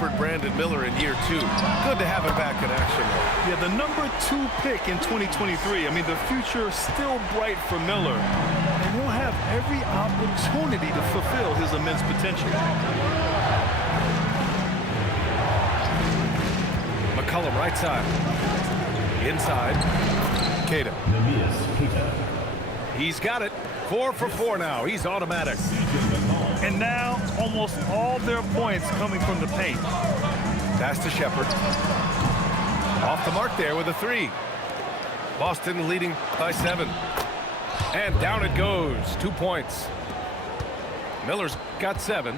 Shepherd Brandon Miller in year 2. Good to have him back in action. Yeah, the #2 pick in 2023. I mean, the future is still bright for Miller. And he'll have every opportunity to fulfill his immense potential. McCullum right side. Inside. Keita. He's got it. 4 for 4 now. He's automatic. And now, almost all their points coming from the paint. Pass to Shepherd. Off the mark there with a 3. Boston leading by 7. And down it goes. 2 points. Miller's got 7.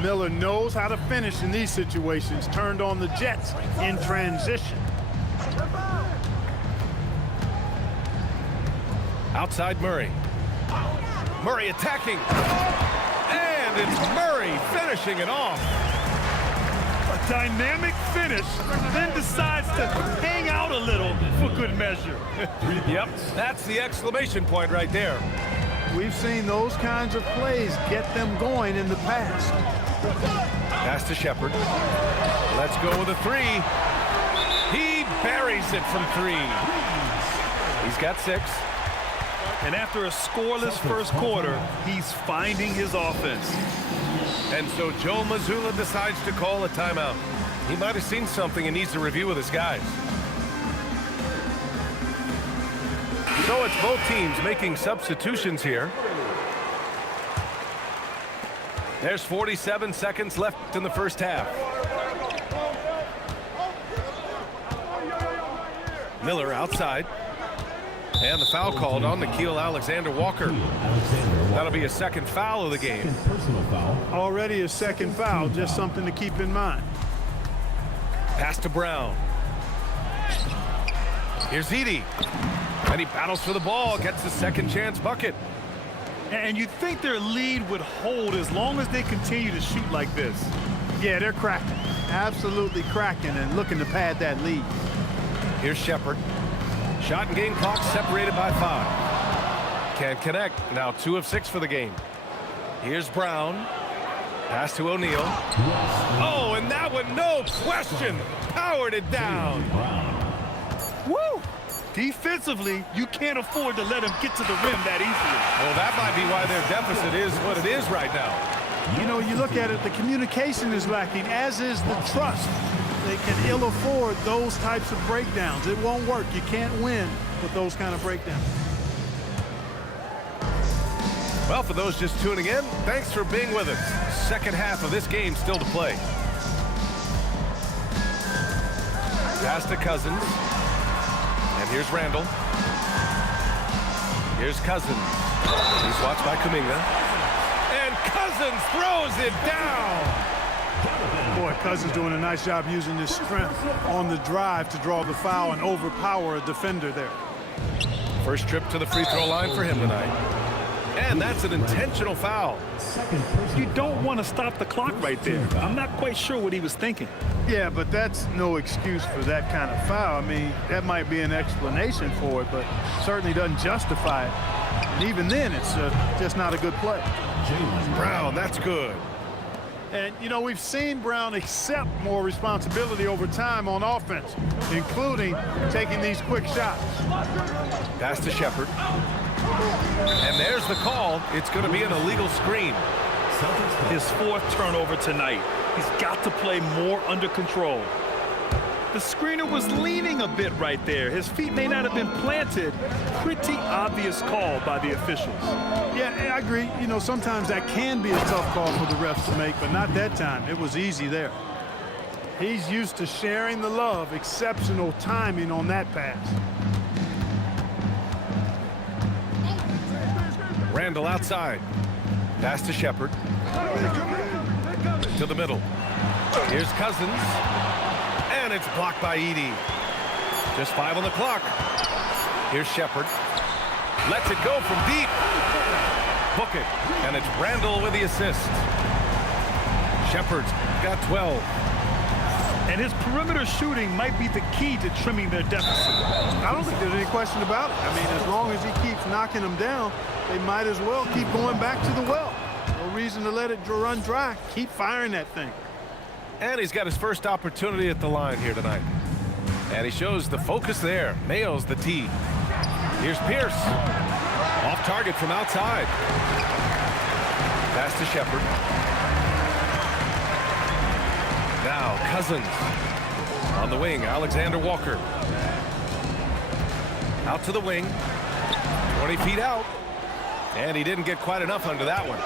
Miller knows how to finish in these situations. Turned on the Jets in transition. Outside Murray. Murray attacking. And it's Murray finishing it off. A dynamic finish, then decides to hang out a little for good measure. Yep, that's the exclamation point right there. We've seen those kinds of plays get them going in the past. Pass to Shepherd. Let's go with a 3. He buries it from 3. He's got 6. And after a scoreless first quarter, he's finding his offense. And so Joe Mazzulla decides to call a timeout. He might have seen something and needs to review with his guys. So it's both teams making substitutions here. There's 47 seconds left in the first half. Miller outside. And the foul called on Nickeil Alexander-Walker. That'll be a second foul of the game. Already a second foul, just something to keep in mind. Pass to Brown. Here's Edey. And he battles for the ball, gets the second chance bucket. And you'd think their lead would hold as long as they continue to shoot like this. Yeah, they're cracking. Absolutely cracking and looking to pad that lead. Here's Shepherd. Shot and game clock separated by 5. Can't connect. Now 2 of 6 for the game. Here's Brown. Pass to O'Neal. Oh, and that one, no question, powered it down. Woo! Defensively, you can't afford to let him get to the rim that easily. Well, that might be why their deficit is what it is right now. You know, you look at it, the communication is lacking, as is the trust. They can ill afford those types of breakdowns. It won't work. You can't win with those kind of breakdowns. Well, for those just tuning in, thanks for being with us. Second half of this game still to play. Pass to Cousins. And here's Randall. Here's Cousins. He's watched by Kuminga. And Cousins throws it down. Boy, Cousins doing a nice job using his strength on the drive to draw the foul and overpower a defender there. First trip to the free throw line for him tonight. And that's an intentional foul. You don't want to stop the clock right there. I'm not quite sure what he was thinking. Yeah, but that's no excuse for that kind of foul. I mean, that might be an explanation for it, but certainly doesn't justify it. And even then, it's just not a good play. Brown, that's good. And, you know, we've seen Brown accept more responsibility over time on offense, including taking these quick shots. Pass to Shepherd. And there's the call. It's going to be an illegal screen. His 4th turnover tonight. He's got to play more under control. The screener was leaning a bit right there. His feet may not have been planted. Pretty obvious call by the officials. Yeah, I agree. You know, sometimes that can be a tough call for the refs to make, but not that time. It was easy there. He's used to sharing the love. Exceptional timing on that pass. Randall outside. Pass to Shepherd. To the middle. Here's Cousins. And it's blocked by Edey. Just 5 on the clock. Here's Shepherd. Lets it go from deep. Book it. And it's Randall with the assist. Shepherd's got 12. And his perimeter shooting might be the key to trimming their deficit. I don't think there's any question about it. I mean, as long as he keeps knocking them down, they might as well keep going back to the well. No reason to let it run dry. Keep firing that thing. And he's got his first opportunity at the line here tonight. And he shows the focus there. Nails the tee. Here's Pierce. Off target from outside. Pass to Shepard. Now Cousins. On the wing, Alexander Walker. Out to the wing. 20 feet out. And he didn't get quite enough under that one.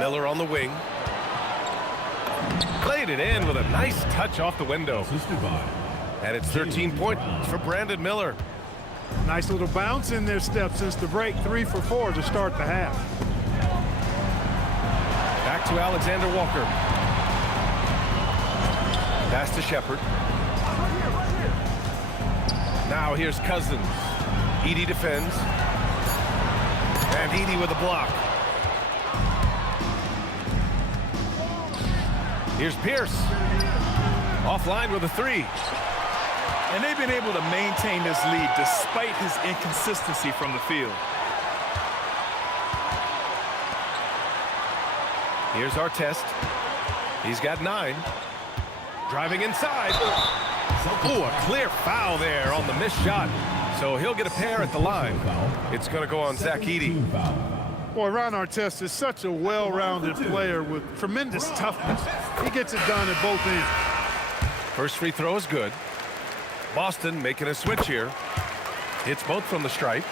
Miller on the wing. Played it in with a nice touch off the window. And it's 13 points for Brandon Miller. Nice little bounce in their step since the break. 3 for 4 to start the half. Back to Alexander Walker. Pass to Shepard. Now here's Cousins. Edey defends. And Edey with a block. Here's Pierce. Offline with a 3. And they've been able to maintain this lead despite his inconsistency from the field. Here's Artest. He's got 9. Driving inside. Oh, a clear foul there on the missed shot. So he'll get a pair at the line. It's going to go on Zach Edey. Boy, Ron Artest is such a well-rounded player with tremendous toughness. He gets it done at both ends. First free throw is good. Boston making a switch here. Hits both from the stripe.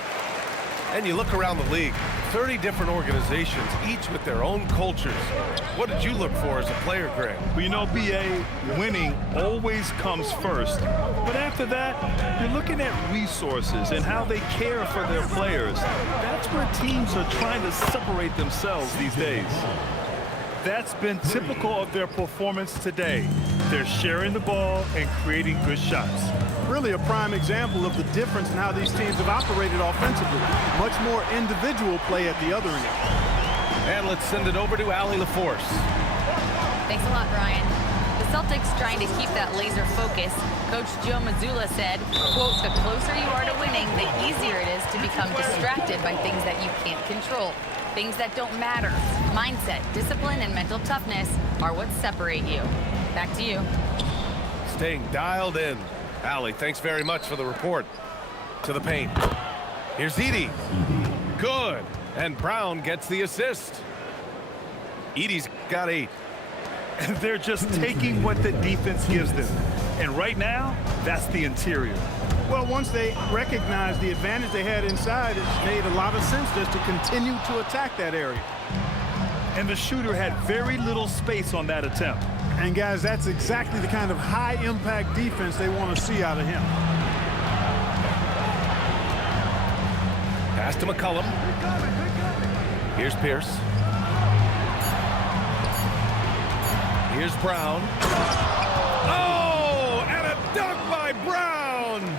And you look around the league, 30 different organizations, each with their own cultures. What did you look for as a player, Greg? Well, you know, B.A., winning always comes first. But after that, you're looking at resources and how they care for their players. That's where teams are trying to separate themselves these days. That's been typical of their performance today. They're sharing the ball and creating good shots. Really a prime example of the difference in how these teams have operated offensively. Much more individual play at the other end. And let's send it over to Allie LaForce. Thanks a lot, Brian. The Celtics trying to keep that laser focus. Coach Joe Mazzulla said, quote, the closer you are to winning, the easier it is to become distracted by things that you can't control. Things that don't matter. Mindset, discipline, and mental toughness are what separate you. Back to you. Staying dialed in. Allie, thanks very much for the report. To the paint. Here's Edey. Good. And Brown gets the assist. Edey's got 8. And they're just taking what the defense gives them. And right now, that's the interior. Well, once they recognized the advantage they had inside, it made a lot of sense just to continue to attack that area. And the shooter had very little space on that attempt. And guys, that's exactly the kind of high-impact defense they want to see out of him. Pass to McCollum. Here's Pierce. Here's Brown. Oh, and a dunk by Brown.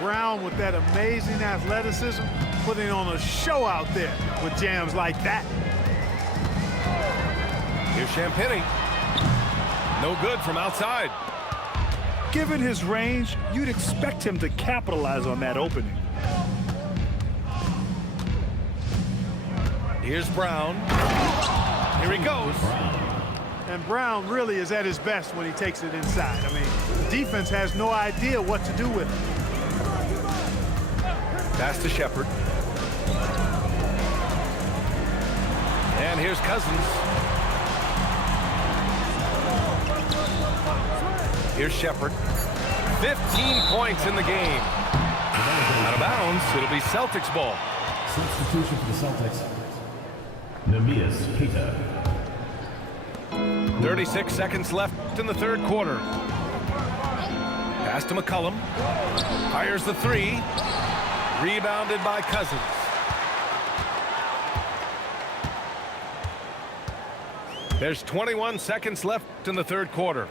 Brown with that amazing athleticism, putting on a show out there with jams like that. Here's Champagnie. No good from outside. Given his range, you'd expect him to capitalize on that opening. Here's Brown. Here he goes. And Brown really is at his best when he takes it inside. I mean, defense has no idea what to do with it. Pass to Shepard. And here's Cousins. Here's Shepard. 15 points in the game. Out of bounds, it'll be Celtics ball. Substitution for the Celtics. Neemias Queta. 36 seconds left in the third quarter. Pass to McCollum. Fires the 3. Rebounded by Cousins. There's 21 seconds left in the third quarter.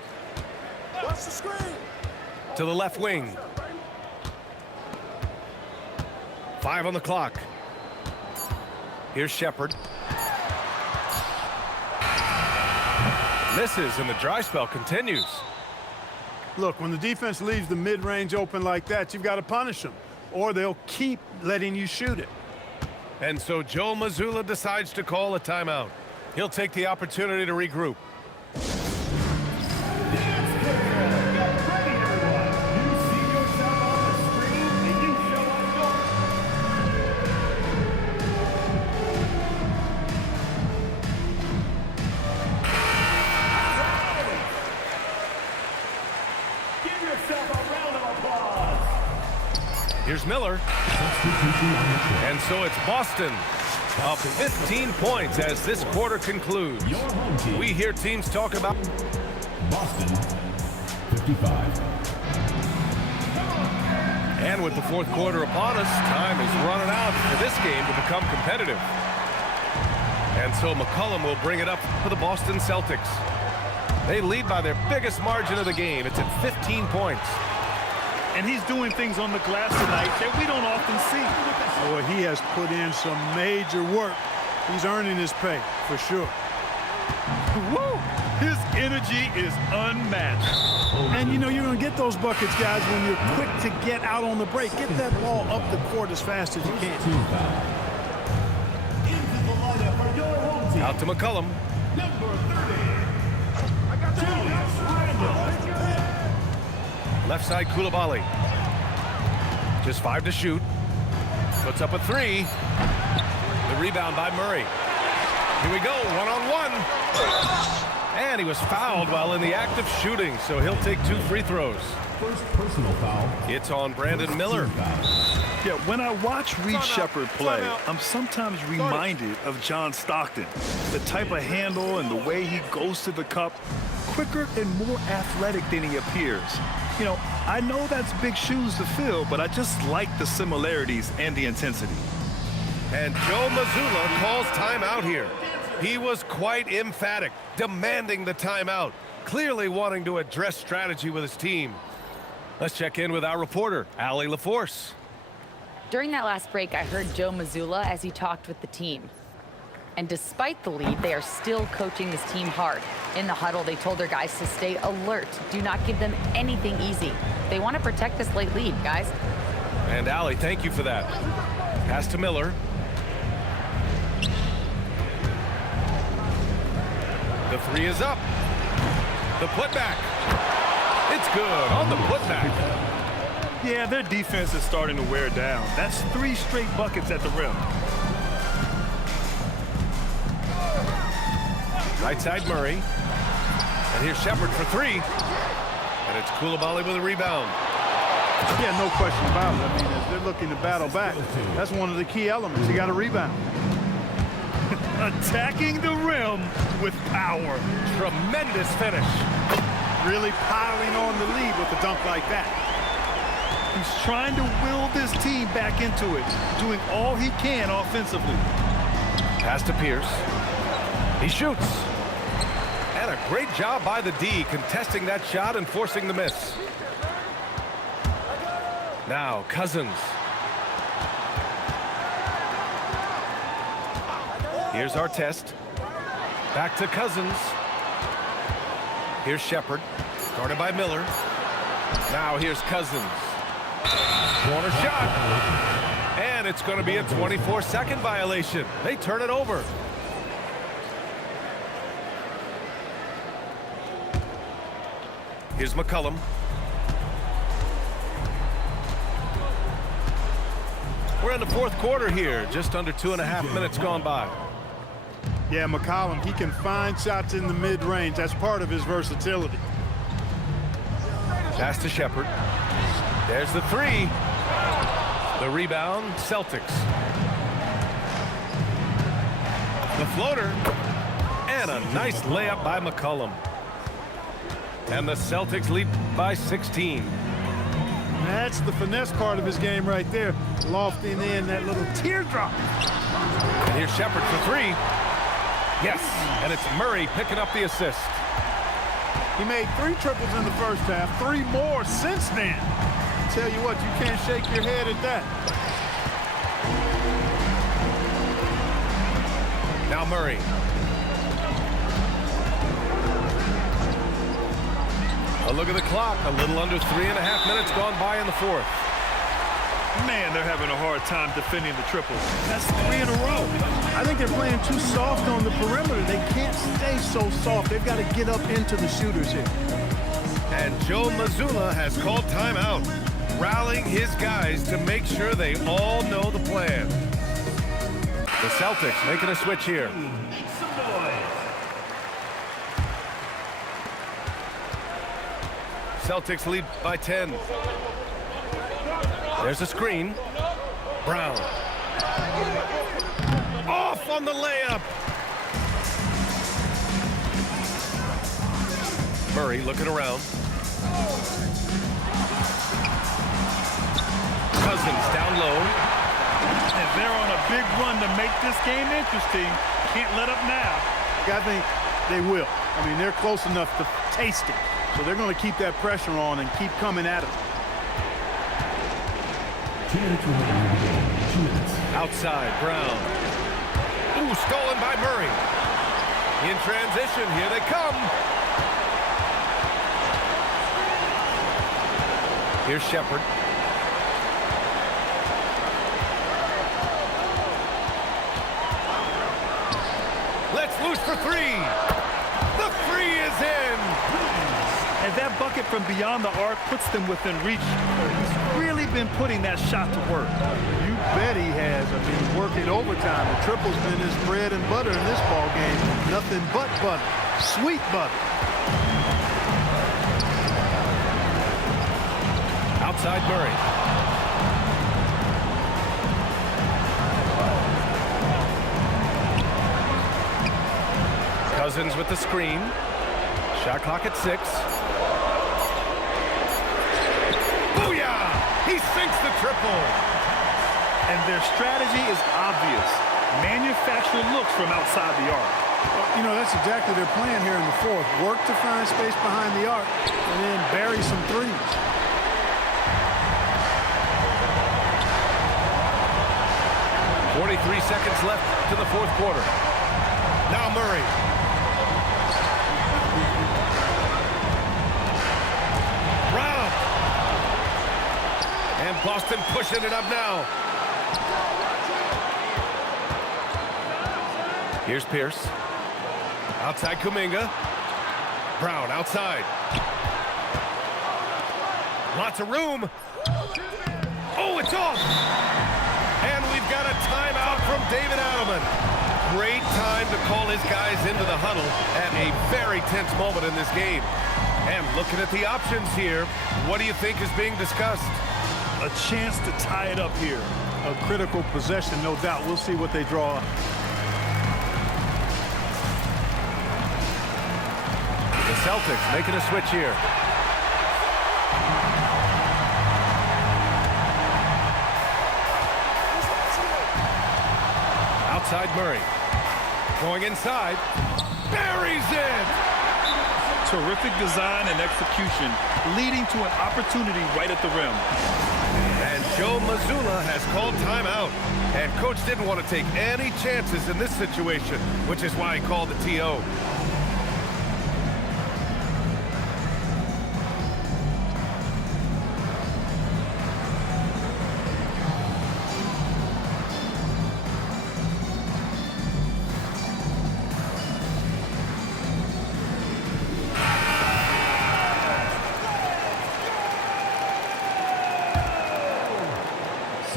Watch the screen. To the left wing. 5 on the clock. Here's Shepard. Misses, and the dry spell continues. Look, when the defense leaves the mid-range open like that, you've got to punish them, or they'll keep letting you shoot it. And so Joe Mazzulla decides to call a timeout. He'll take the opportunity to regroup. Here's Miller. And so it's Boston up 15 points as this quarter concludes. We hear teams talk about Boston, 55. And with the fourth quarter upon us, time is running out for this game to become competitive. And so McCollum will bring it up for the Boston Celtics. They lead by their biggest margin of the game. It's at 15 points. And he's doing things on the glass tonight that we don't often see. Boy, he has put in some major work. He's earning his pay, for sure. Woo! His energy is unmatched. And, you know, you're going to get those buckets, guys, when you're quick to get out on the break. Get that ball up the court as fast as you can. Out to McCollum. Left side, Koulibaly. Just 5 to shoot. Puts up a 3. The rebound by Murray. Here we go, one-on-one. And he was fouled while in the act of shooting, so he'll take 2 free throws. First personal foul. It's on Brandon Miller. Yeah, when I watch Reed Shepherd play, I'm sometimes reminded of John Stockton. The type of handle and the way he goes to the cup, quicker and more athletic than he appears. You know, I know that's big shoes to fill, but I just like the similarities and the intensity. And Joe Mazzulla calls timeout here. He was quite emphatic, demanding the timeout, clearly wanting to address strategy with his team. Let's check in with our reporter, Allie LaForce. During that last break, I heard Joe Mazzulla as he talked with the team. And despite the lead, they are still coaching this team hard. In the huddle, they told their guys to stay alert. Do not give them anything easy. They want to protect this late lead, guys. And Allie, thank you for that. Pass to Miller. The 3 is up. The putback. It's good on the putback. Yeah, their defense is starting to wear down. That's 3 straight buckets at the rim. Right side, Murray. And here's Shepherd for 3. And it's Koulibaly with a rebound. Yeah, no question about it. I mean, as they're looking to battle back, that's one of the key elements. You got to rebound. Attacking the rim with power. Tremendous finish. Really piling on the lead with a dunk like that. He's trying to will this team back into it, doing all he can offensively. Pass to Pierce. He shoots. And a great job by the D contesting that shot and forcing the miss. Now Cousins. Here's Artest. Back to Cousins. Here's Shepherd. Guarded by Miller. Now here's Cousins. Corner shot. And it's going to be a 24-second violation. They turn it over. Here's McCollum. We're in the fourth quarter here. Just under 2.5 minutes gone by. Yeah, McCollum, he can find shots in the mid-range. That's part of his versatility. Pass to Shepherd. There's the 3. The rebound, Celtics. The floater. And a nice layup by McCollum. And the Celtics lead by 16. That's the finesse part of his game right there. Lofting in that little teardrop. And here's Shepherd for 3. Yes, and it's Murray picking up the assist. He made 3 triples in the first half, 3 more since then. Tell you what, you can't shake your head at that. Now Murray. A look at the clock. A little under 3.5 minutes gone by in the fourth. Man, they're having a hard time defending the triples. That's 3 in a row. I think they're playing too soft on the perimeter. They can't stay so soft. They've got to get up into the shooters here. And Joe Mazzulla has called timeout, rallying his guys to make sure they all know the plan. The Celtics making a switch here. Celtics lead by 10. There's a screen. Brown. Off on the layup. Murray looking around. Cousins down low. And they're on a big run to make this game interesting. Can't let up now. I think they will. I mean, they're close enough to taste it. So they're going to keep that pressure on and keep coming at it. 2 minutes remaining. 2 minutes. Outside, Brown. Ooh, stolen by Murray. In transition, here they come. Here's Shepard. Let's loose for three. The three is in. And that bucket from beyond the arc puts them within reach. He's really been putting that shot to work. You bet he has. I mean, working overtime. The triple's been his bread and butter in this ball game. Nothing but butter. Sweet butter. Outside Murray. Cousins with the screen. Shot clock at 6. Booyah! He sinks the triple. And their strategy is obvious. Manufacture looks from outside the arc. Well, you know, that's exactly their plan here in the fourth. Work to find space behind the arc and then bury some threes. .43 seconds left to the fourth quarter. Now Murray. Brown. And Boston pushing it up now. Here's Pierce. Outside Kuminga. Brown outside. Lots of room. Oh, it's off. And we've got a timeout from David Adelman. Great time to call his guys into the huddle at a very tense moment in this game. And looking at the options here, what do you think is being discussed? A chance to tie it up here. A critical possession, no doubt. We'll see what they draw up. The Celtics making a switch here. Outside Murray. Going inside. Buries it! Terrific design and execution, leading to an opportunity right at the rim. And Joe Mazzulla has called timeout. And coach didn't want to take any chances in this situation, which is why he called the TO.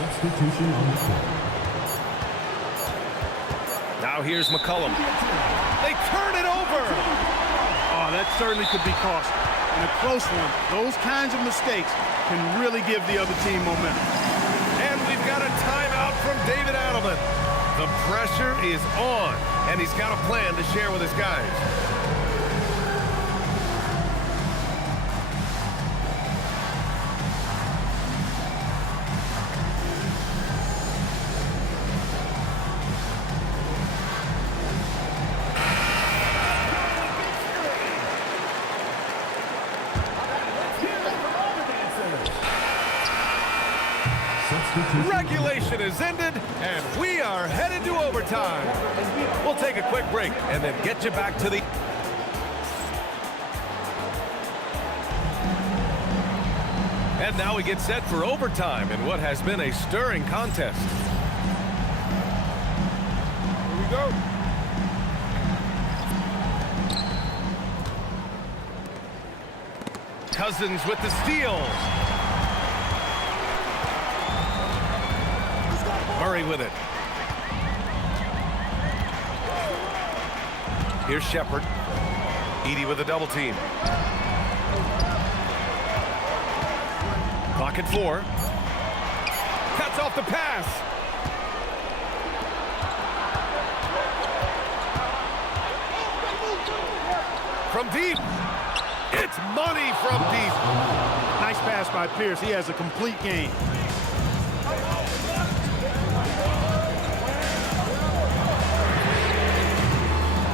Substitution on the court. Now here's McCollum. They turn it over. Oh, that certainly could be costly. In a close one, those kinds of mistakes can really give the other team momentum. And we've got a timeout from David Adelman. The pressure is on, and he's got a plan to share with his guys. Regulation is ended, and we are headed to overtime. We'll take a quick break and then get you back to the... And now we get set for overtime in what has been a stirring contest. Here we go. Cousins with the steal. Murray with it. Here's Shepard. Edey with a double team. Clock at 4. Cuts off the pass. From deep. It's money from deep. Nice pass by Pierce. He has a complete game.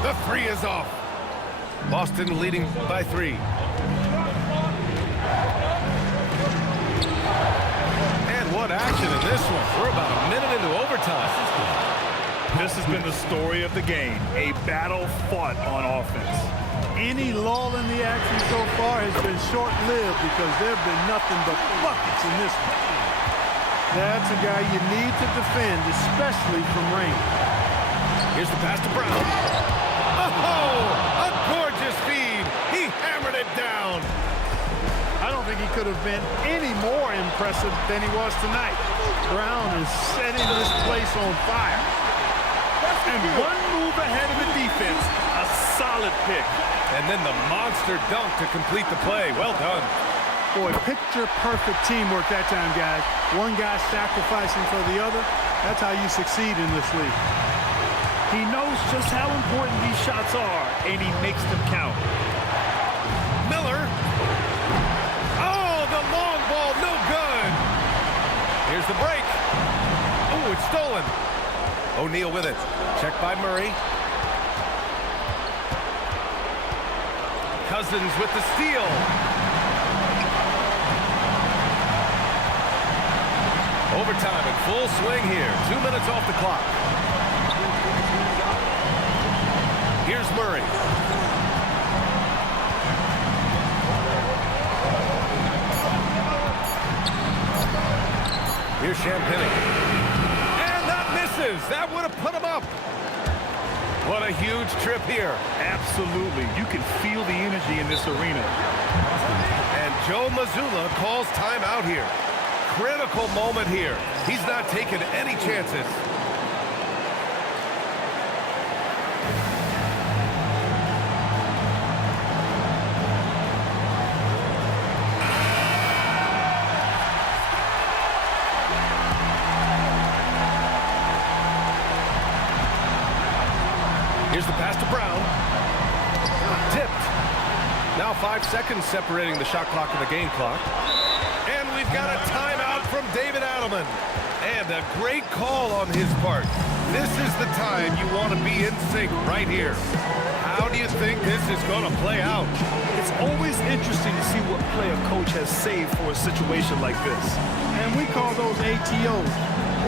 The three is off. Boston leading by 3. And what action in this one. We're about a minute into overtime. This has been the story of the game, a battle fought on offense. Any lull in the action so far has been short-lived because there have been nothing but buckets in this one. That's a guy you need to defend, especially from range. Here's the pass to Brown. Oh, a gorgeous feed. He hammered it down. I don't think he could have been any more impressive than he was tonight. Brown is setting this place on fire. And one move ahead of the defense, a solid pick. And then the monster dunk to complete the play. Well done. Boy, picture-perfect teamwork that time, guys. One guy sacrificing for the other. That's how you succeed in this league. He knows just how important these shots are, and he makes them count. Miller. Oh, the long ball, no good. Here's the break. Oh, it's stolen. O'Neal with it. Checked by Murray. Cousins with the steal. Overtime in full swing here. 2 minutes off the clock. Here's Murray. Here's Champagny. And that misses. That would have put him up. What a huge trip here. Absolutely. You can feel the energy in this arena. And Joe Mazzulla calls timeout here. Critical moment here. He's not taking any chances. Here's the pass to Brown. Tipped. Now 5 seconds separating the shot clock and the game clock. And we've got a timeout from David Adelman. And a great call on his part. This is the time you want to be in sync right here. How do you think this is going to play out? It's always interesting to see what play a coach has saved for a situation like this. And we call those ATOs,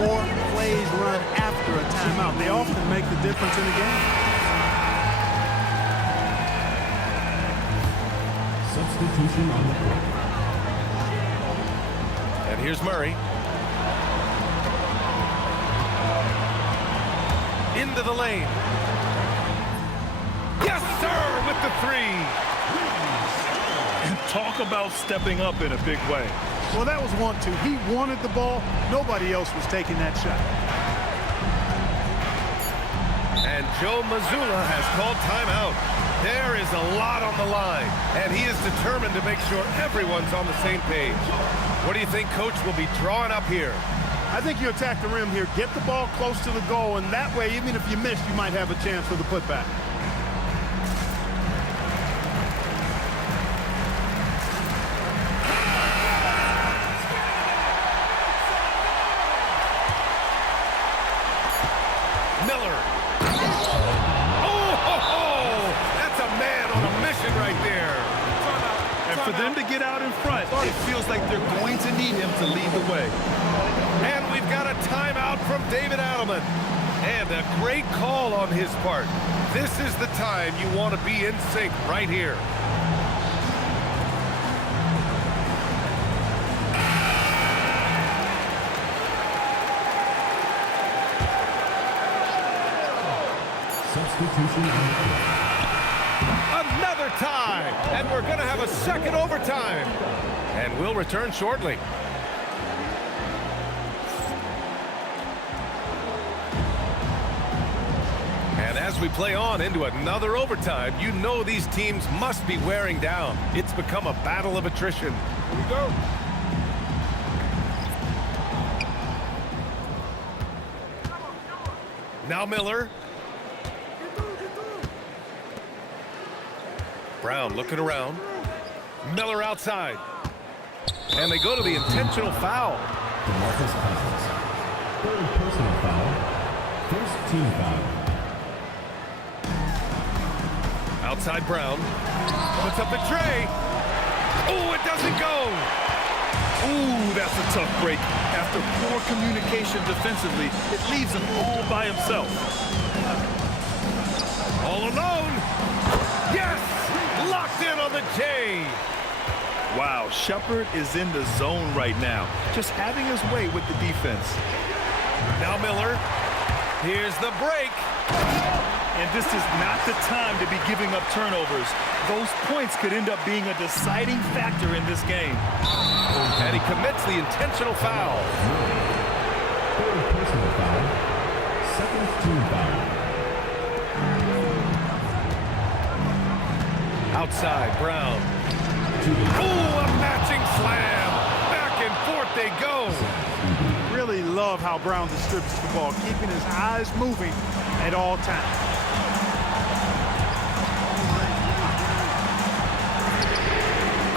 or plays run after a timeout. They often make the difference in the game. Substitution on the court. And here's Murray. Into the lane. Yes, sir, with the 3. And talk about stepping up in a big way. Well, that was 1-2. He wanted the ball. Nobody else was taking that shot. And Joe Mazzulla has called timeout. There is a lot on the line, and he is determined to make sure everyone's on the same page. What do you think Coach will be drawing up here? I think you attack the rim here, get the ball close to the goal, and that way, even if you miss, you might have a chance for the putback. Miller. That's a man on a mission right there. And for them to get out in front, it feels like they're going to need him to lead the way. And we've got a timeout from David Adelman. And a great call on his part. This is the time you want to be in sync right here. Substitution on the court. Another tie, and we're going to have a second overtime. And we'll return shortly. And as we play on into another overtime, you know these teams must be wearing down. It's become a battle of attrition. Here we go. Now Miller. Brown looking around. Miller outside. And they go to the intentional foul. DeMarcus Cousins. Third personal foul. First team foul. Outside Brown. Puts up the tray. Oh, it doesn't go. Ooh, that's a tough break. After poor communication defensively, it leaves him all by himself. All alone. Yes! Locked in on the J. Wow, Shepherd is in the zone right now, just having his way with the defense. Now Miller. Here's the break. And this is not the time to be giving up turnovers. Those points could end up being a deciding factor in this game. And he commits the intentional foul. Third personal foul. Second team foul. Outside, Brown. Ooh, a matching slam. Back and forth they go. Really love how Brown distributes the ball, keeping his eyes moving at all times.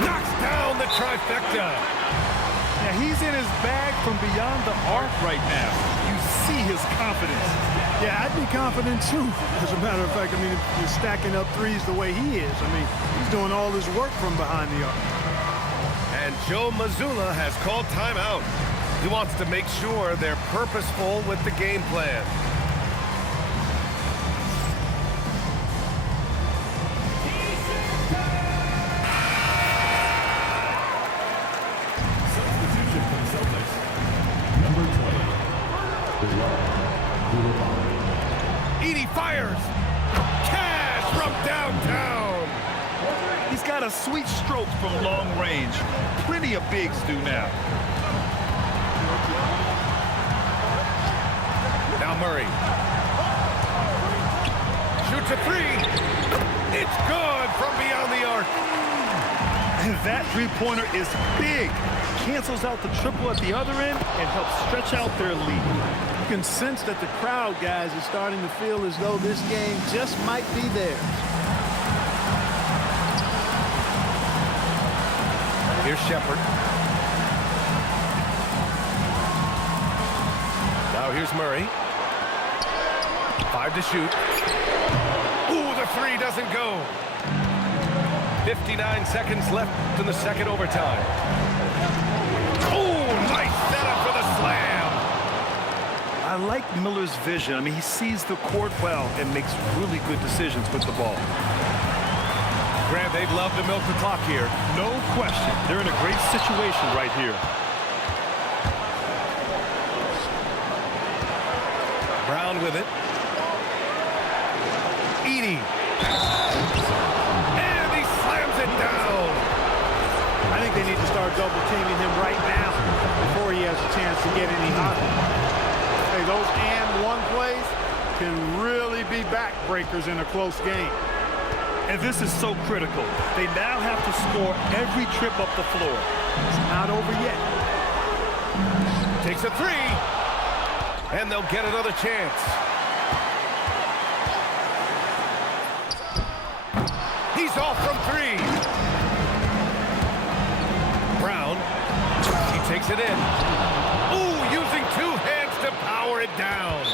Knocks down the trifecta. Now he's in his bag from beyond the arc right now. You see his confidence. Yeah, I'd be confident too. As a matter of fact, I mean, if you're stacking up threes the way he is, I mean, he's doing all his work from behind the arc. And Joe Mazzulla has called timeout. He wants to make sure they're purposeful with the game plan. Substitution for the Celtics. Number 20. Edie fires. Cash from downtown. He's got a sweet stroke from long range. Plenty of bigs do now. Now Murray. Shoots a three. It's good from beyond the arc. And that three-pointer is big. Cancels out the triple at the other end and helps stretch out their lead. You can sense that the crowd, guys, is starting to feel as though this game just might be theirs. Here's Shepherd. Now here's Murray. 5 to shoot. Ooh, the three doesn't go. 59 seconds left in the second overtime. Ooh, nice setup for the slam. I like Miller's vision. I mean, he sees the court well and makes really good decisions with the ball. Grant, they'd love to milk the clock here. No question. They're in a great situation right here. Brown with it. Edie. And he slams it down. I think they need to start double teaming him right now before he has a chance to get any hotter. Hey, those and one plays can really be backbreakers in a close game. And this is so critical. They now have to score every trip up the floor. It's not over yet. Takes a three. And they'll get another chance. He's off from three. Brown. He takes it in. Ooh, using two hands to power it down.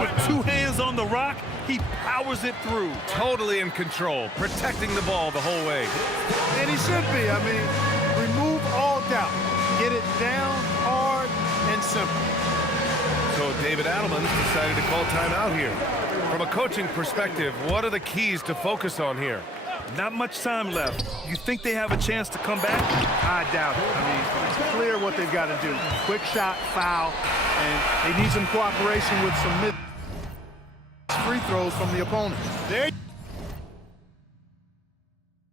With two hands on the rock, he powers it through. Totally in control, protecting the ball the whole way. And he should be. I mean, remove all doubt. Get it down, hard, and simple. So David Adelman's decided to call timeout here. From a coaching perspective, what are the keys to focus on here? Not much time left. You think they have a chance to come back? I doubt it. I mean, it's clear what they've got to do. Quick shot, foul, and they need some cooperation with some free throws from the opponent. There.